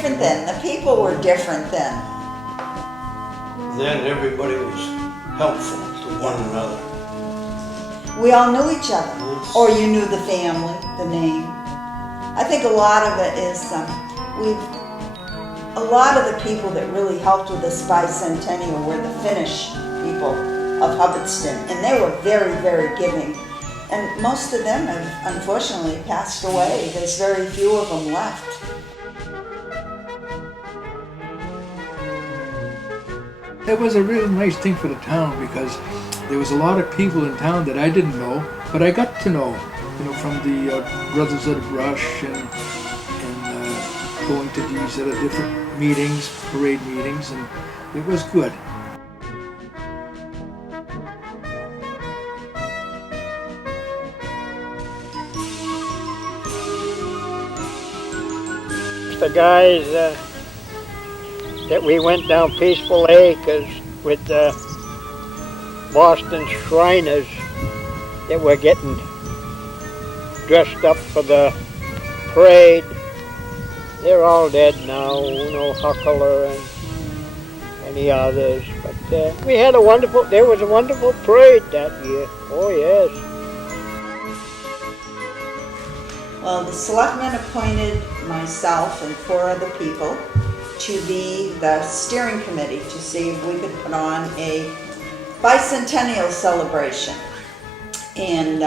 different then. The people were different then. Then everybody was helpful to one another. We all knew each other, or you knew the family, the name. I think a lot of it is a lot of the people that really helped with this bicentennial were the Finnish people of Hubbardston, and they were very, very giving. And most of them have unfortunately passed away. There's very few of them left. It was a real nice thing for the town because there was a lot of people in town that I didn't know, but I got to know, from the Brothers of the Brush and going to these different meetings, parade meetings, and it was good. The guys that we went down Peaceful Lake with the Boston Shriners that were getting dressed up for the parade. They're all dead now, Huckler and any others. But we had there was a wonderful parade that year. Oh yes. Well, the selectmen appointed myself and 4 other people to be the steering committee to see if we could put on a bicentennial celebration. And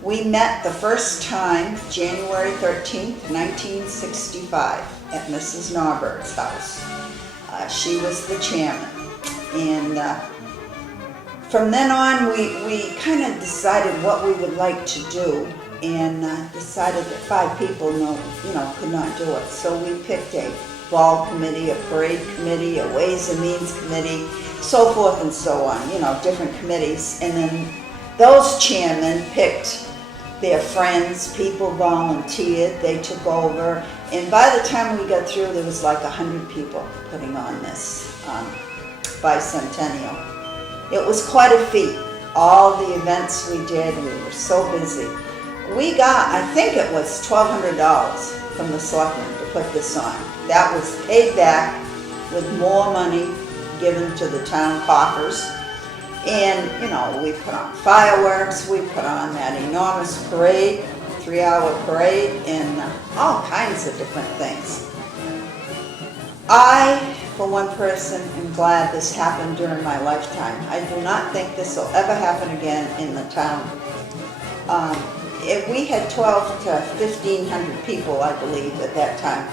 we met the first time January 13th, 1965 at Mrs. Norberg's house. She was the chairman. And from then on, we kind of decided what we would like to do, and decided that 5 people could not do it. So we picked a ball committee, a parade committee, a ways and means committee, so forth and so on, different committees. And then those chairmen picked their friends, people volunteered, they took over. And by the time we got through, there was like 100 people putting on this bicentennial. It was quite a feat. All the events we did, we were so busy. We got, I think it was $1,200 from the selectmen to put this on. That was paid back with more money given to the town coffers. And, we put on fireworks, we put on that enormous parade, 3-hour parade, and all kinds of different things. I, for one person, am glad this happened during my lifetime. I do not think this will ever happen again in the town. We had 12 to 1,500 people, I believe, at that time.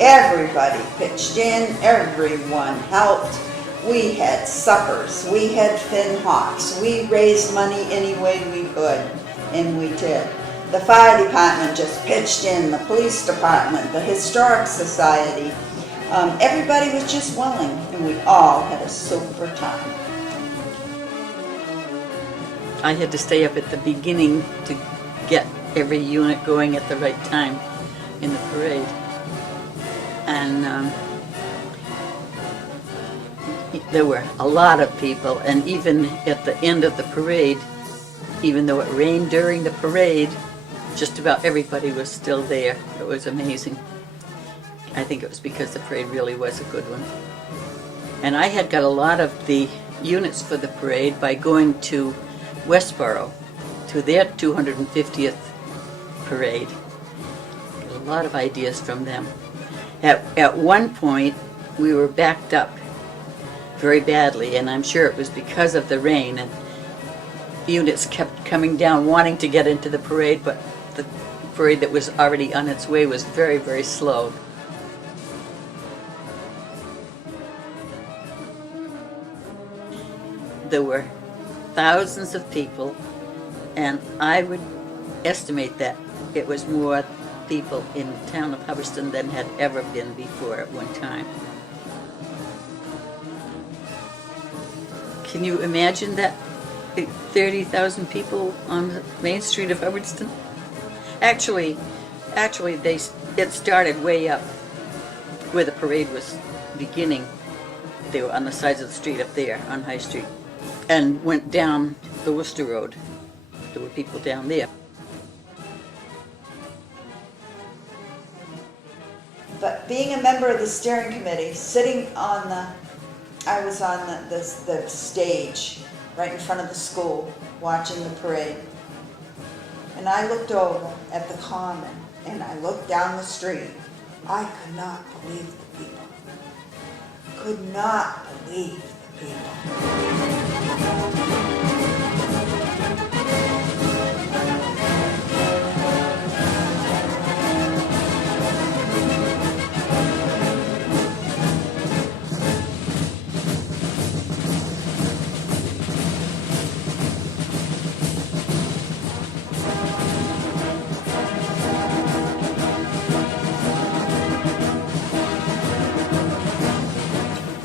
Everybody pitched in, everyone helped. We had suppers, we had fin hawks, we raised money any way we could, and we did. The fire department just pitched in, the police department, the historic society. Everybody was just willing, and we all had a super time. I had to stay up at the beginning to get every unit going at the right time in the parade. And there were a lot of people, and even at the end of the parade, even though it rained during the parade, just about everybody was still there. It was amazing. I think it was because the parade really was a good one. And I had got a lot of the units for the parade by going to Westboro, to their 250th parade. A lot of ideas from them. At one point, we were backed up very badly, and I'm sure it was because of the rain, and units kept coming down wanting to get into the parade, but the parade that was already on its way was very, very slow. There were thousands of people, and I would estimate that it was more people in the town of Hubbardston than had ever been before at one time. Can you imagine that? 30,000 people on the main street of Hubbardston? Actually, it started way up where the parade was beginning. They were on the sides of the street up there on High Street, and went down the Worcester Road. There were people down there. But being a member of the steering committee, sitting on I was on the stage right in front of the school watching the parade. And I looked over at the common and I looked down the street. I could not believe the people. Could not believe the people.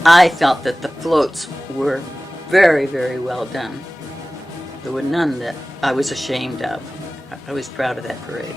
I felt that the floats were very, very well done. There were none that I was ashamed of. I was proud of that parade.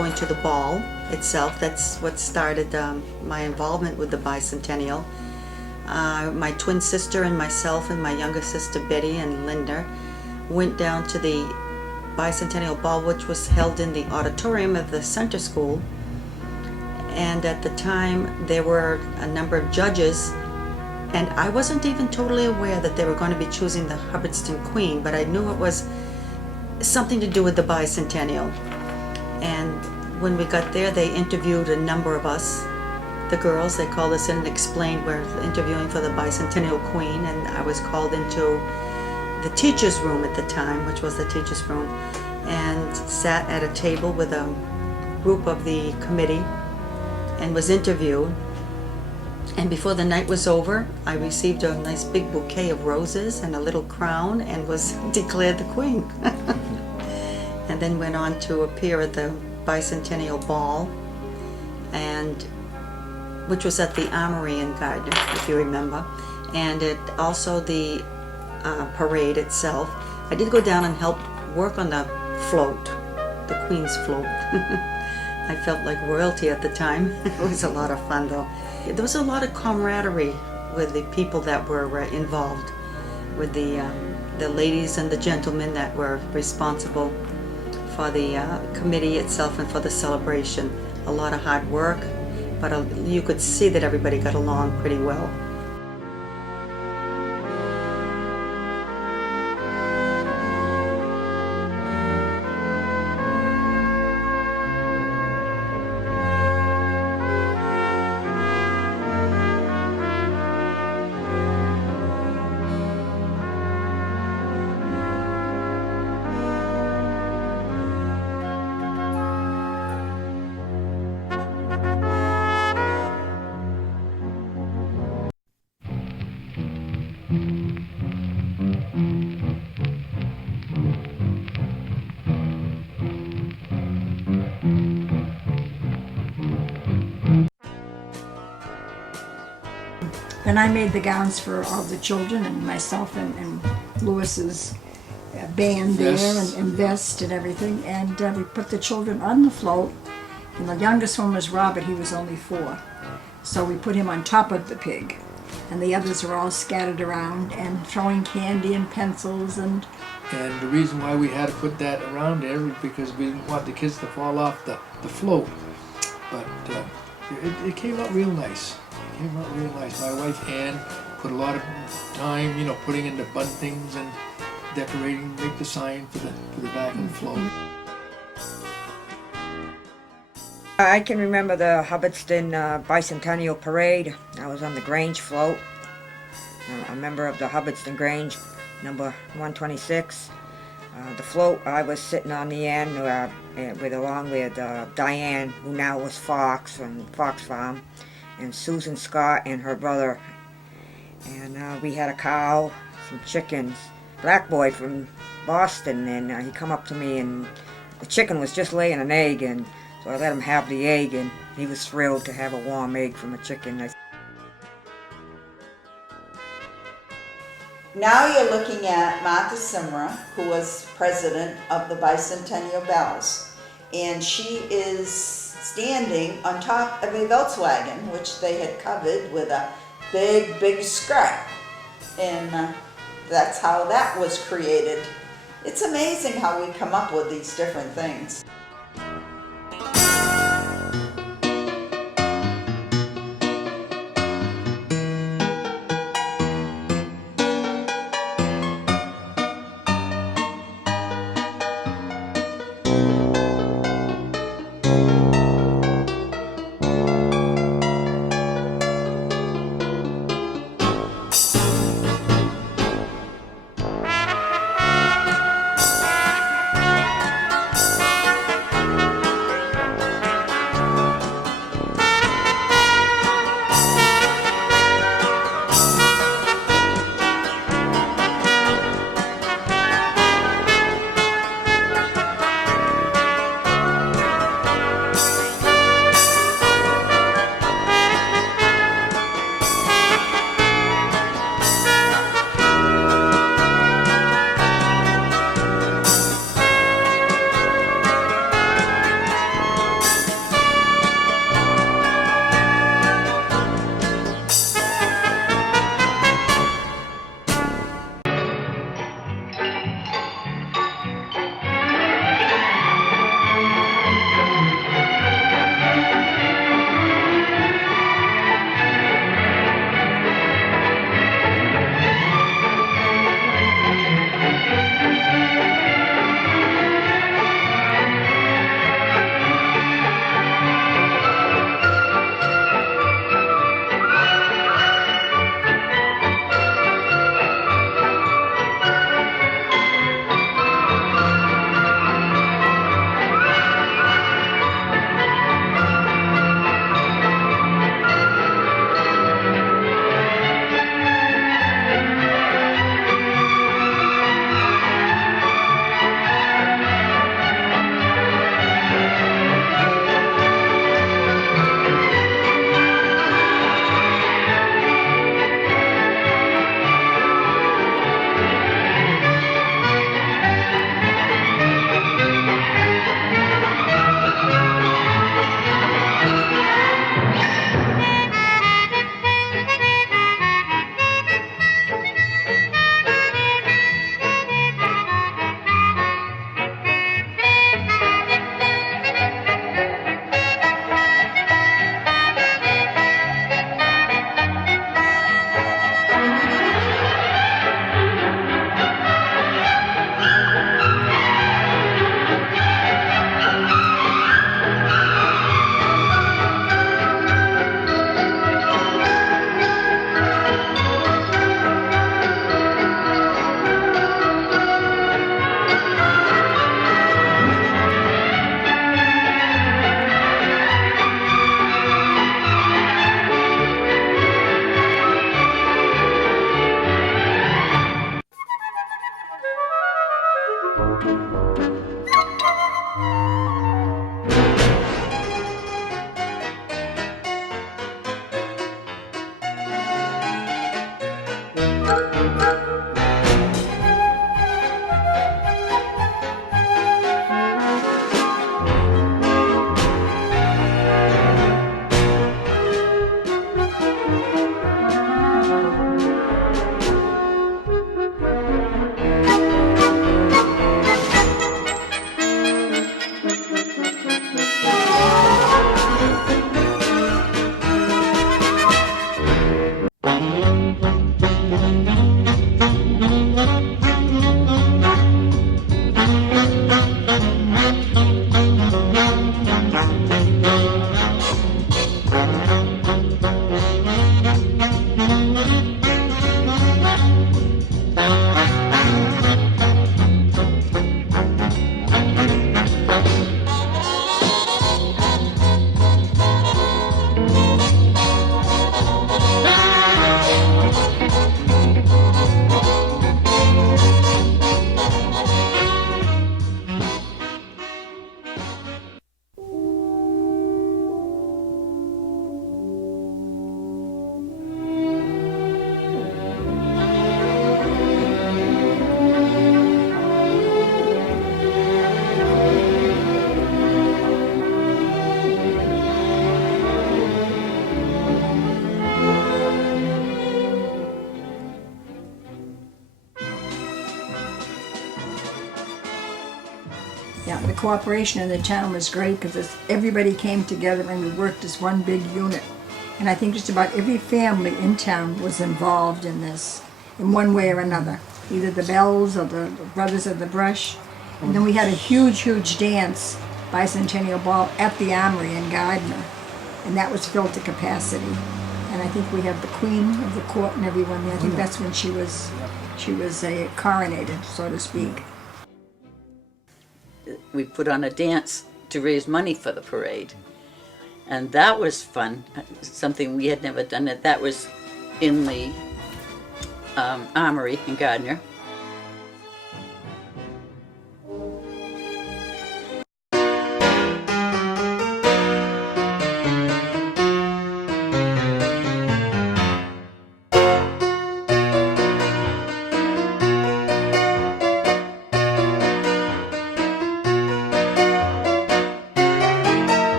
going to the ball itself. That's what started my involvement with the Bicentennial. My twin sister and myself and my younger sister Betty and Linda went down to the Bicentennial Ball, which was held in the auditorium of the center school. And at the time there were a number of judges, and I wasn't even totally aware that they were going to be choosing the Hubbardston Queen, but I knew it was something to do with the Bicentennial. And when we got there, they interviewed a number of us, the girls. They called us in and explained we're interviewing for the Bicentennial Queen, and I was called into the teacher's room at the time, which was the teacher's room, and sat at a table with a group of the committee and was interviewed. And before the night was over, I received a nice big bouquet of roses and a little crown and was declared the queen. And then went on to appear at the Bicentennial Ball, and which was at the Armory in Gardner, if you remember. And it also the parade itself. I did go down and help work on the float, the Queen's float. I felt like royalty at the time. It was a lot of fun though. There was a lot of camaraderie with the people that were involved, with the ladies and the gentlemen that were responsible for the committee itself and for the celebration. A lot of hard work, but you could see that everybody got along pretty well. And I made the gowns for all the children and myself and Lewis's band there and vest and everything. And we put the children on the float. And the youngest one was Robert, he was only 4. So we put him on top of the pig. And the others were all scattered around and throwing candy and pencils. And the reason why we had to put that around there was because we didn't want the kids to fall off the float. But it came out real nice. It came out real nice. My wife Ann put a lot of time, you know, putting in the buntings and decorating, make the sign for the back of the float. I can remember the Hubbardston Bicentennial Parade. I was on the Grange float. A member of the Hubbardston Grange, number 126. The float, I was sitting on the end along with Diane, who now was Fox from Fox Farm, and Susan Scott and her brother. And we had a cow, some chickens. Black boy from Boston, and he come up to me, and the chicken was just laying an egg, and so I let him have the egg, and he was thrilled to have a warm egg from a chicken. Now you're looking at Martha Simra, who was president of the Bicentennial Bells, and she is standing on top of a Volkswagen, which they had covered with a big skirt, and that's how that was created. It's amazing how we come up with these different things. cooperation in the town was great because everybody came together and we worked as one big unit. And I think just about every family in town was involved in this in one way or another, either the Bells or the Brothers of the Brush. And then we had a huge, huge dance, Bicentennial Ball, at the Armory in Gardner. And that was filled to capacity. And I think we had the Queen of the Court and everyone there. I think that's when she was coronated, so to speak. We put on a dance to raise money for the parade. And that was fun, something we had never done. That was in the Armory in Gardner.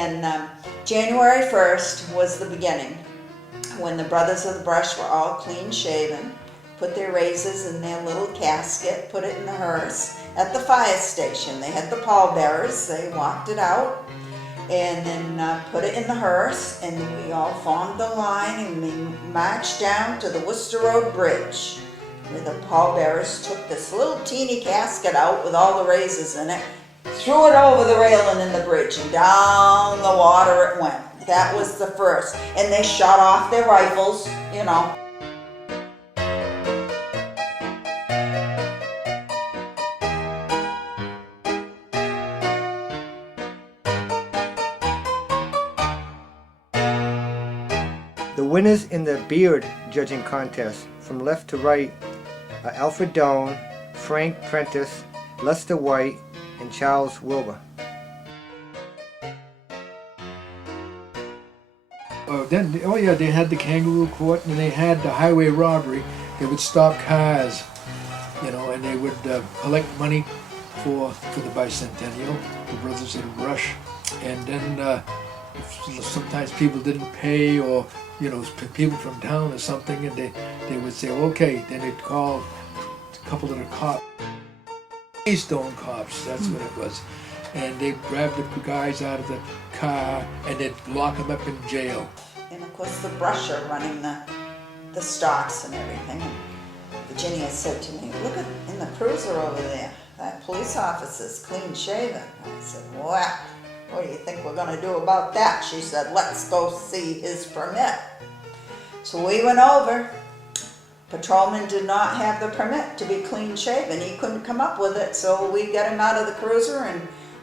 And January 1st was the beginning, when the Brothers of the Brush were all clean shaven, put their razors in their little casket, put it in the hearse at the fire station. They had the pallbearers, they walked it out, and then put it in the hearse, and we all formed the line and we marched down to the Worcester Road Bridge, where the pallbearers took this little teeny casket out with all the razors in it, threw it over the railing in the bridge, and down the water it went. That was the first. And they shot off their rifles, you know. The winners in the beard judging contest, from left to right, are Alfred Doan, Frank Prentice, Lester White, and Charles Wilbur. They had the kangaroo court and they had the highway robbery. They would stop cars, and they would collect money for the bicentennial, the Brothers of the Brush. And then sometimes people didn't pay, or people from town or something, and they would say, okay. Then they'd call a couple of the cops, Stone cops, that's what it was. And they'd grab the guys out of the car and they'd lock them up in jail. And of course the Brush are running the stocks and everything. And Virginia said to me, look in the cruiser over there, that police officer's clean shaven. I said, well, what do you think we're going to do about that? She said, let's go see his permit. So we went over. Patrolman did not have the permit to be clean shaven. He couldn't come up with it, so we got him out of the cruiser and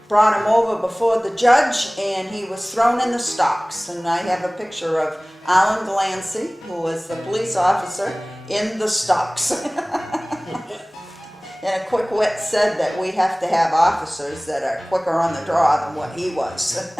brought him over before the judge, and he was thrown in the stocks. And I have a picture of Alan Glancy, who was the police officer, in the stocks. And a quick wit said that we have to have officers that are quicker on the draw than what he was.